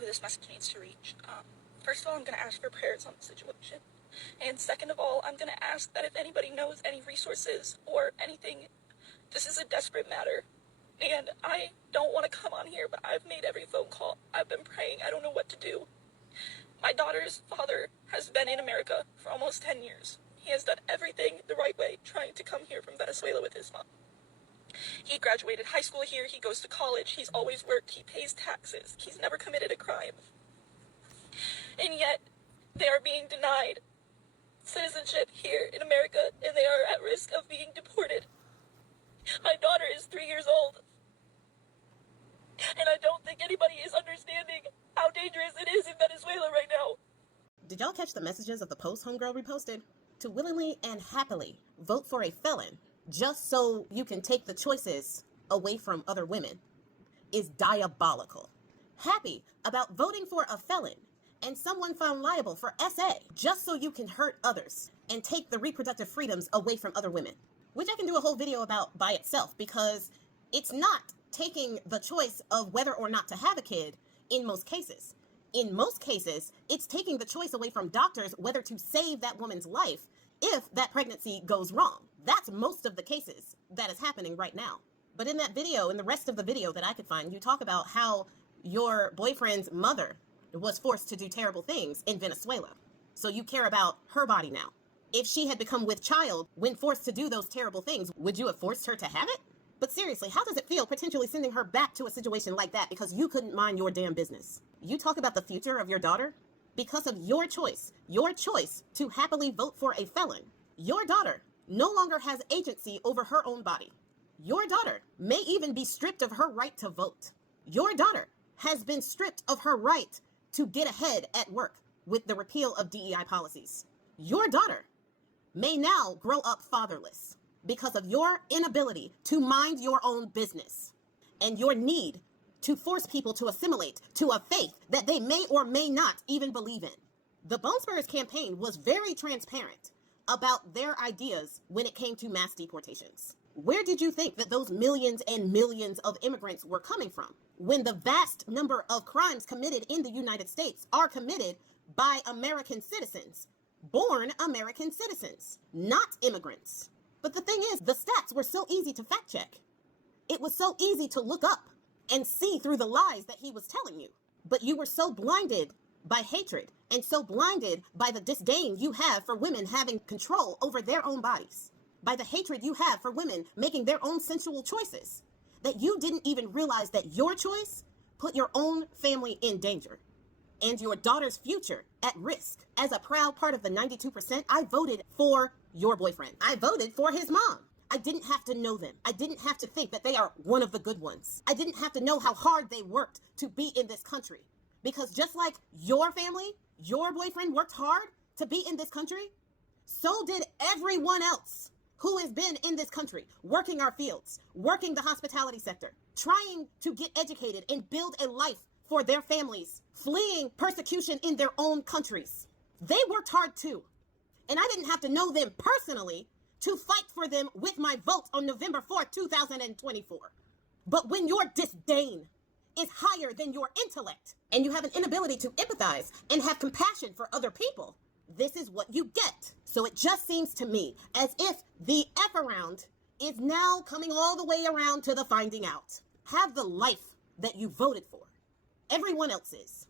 who this message needs to reach. First of all, I'm going to ask for prayers on the situation. And second of all, I'm going to ask that if anybody knows any resources or anything, this is a desperate matter. And I don't want to come on here, but I've made every phone call. I've been praying. I don't know what to do. My daughter's father has been in America for almost 10 years. He has done everything the right way, trying to come here from Venezuela with his mom. He graduated high school here. He goes to college. He's always worked. He pays taxes. He's never committed a crime. And yet, they are being denied citizenship here in America, and they are at risk of being deported. My daughter is 3 years old, and I don't think anybody is understanding how dangerous it is in Venezuela right now. Did y'all catch the messages of the post homegirl reposted? To willingly and happily vote for a felon just so you can take the choices away from other women is diabolical. Happy about voting for a felon and someone found liable for SA just so you can hurt others and take the reproductive freedoms away from other women, which I can do a whole video about by itself, because it's not taking the choice of whether or not to have a kid in most cases. In most cases, it's taking the choice away from doctors whether to save that woman's life if that pregnancy goes wrong. That's most of the cases that is happening right now. But in that video, in the rest of the video that I could find, you talk about how your boyfriend's mother was forced to do terrible things in Venezuela. So you care about her body now. If she had become with child when forced to do those terrible things, would you have forced her to have it? But seriously, how does it feel potentially sending her back to a situation like that because you couldn't mind your damn business? You talk about the future of your daughter because of your choice to happily vote for a felon. Your daughter no longer has agency over her own body. Your daughter may even be stripped of her right to vote. Your daughter has been stripped of her right to get ahead at work with the repeal of DEI policies. Your daughter may now grow up fatherless because of your inability to mind your own business and your need to force people to assimilate to a faith that they may or may not even believe in. The Bone Spurs campaign was very transparent about their ideas when it came to mass deportations. Where did you think that those millions and millions of immigrants were coming from when the vast number of crimes committed in the United States are committed by American citizens, born American citizens, not immigrants? But the thing is, the stats were so easy to fact check. It was so easy to look up and see through the lies that he was telling you. But you were so blinded by hatred and so blinded by the disdain you have for women having control over their own bodies, by the hatred you have for women making their own sensual choices, that you didn't even realize that your choice put your own family in danger and your daughter's future at risk. As a proud part of the 92%, I voted for your boyfriend. I voted for his mom. I didn't have to know them. I didn't have to think that they are one of the good ones. I didn't have to know how hard they worked to be in this country. Because just like your family, your boyfriend worked hard to be in this country, so did everyone else who has been in this country, working our fields, working the hospitality sector, trying to get educated and build a life for their families, fleeing persecution in their own countries. They worked hard too. And I didn't have to know them personally to fight for them with my vote on November 4th, 2024. But when your disdain is higher than your intellect and you have an inability to empathize and have compassion for other people, this is what you get. So it just seems to me as if the F around is now coming all the way around to the finding out. Have the life that you voted for. Everyone else is.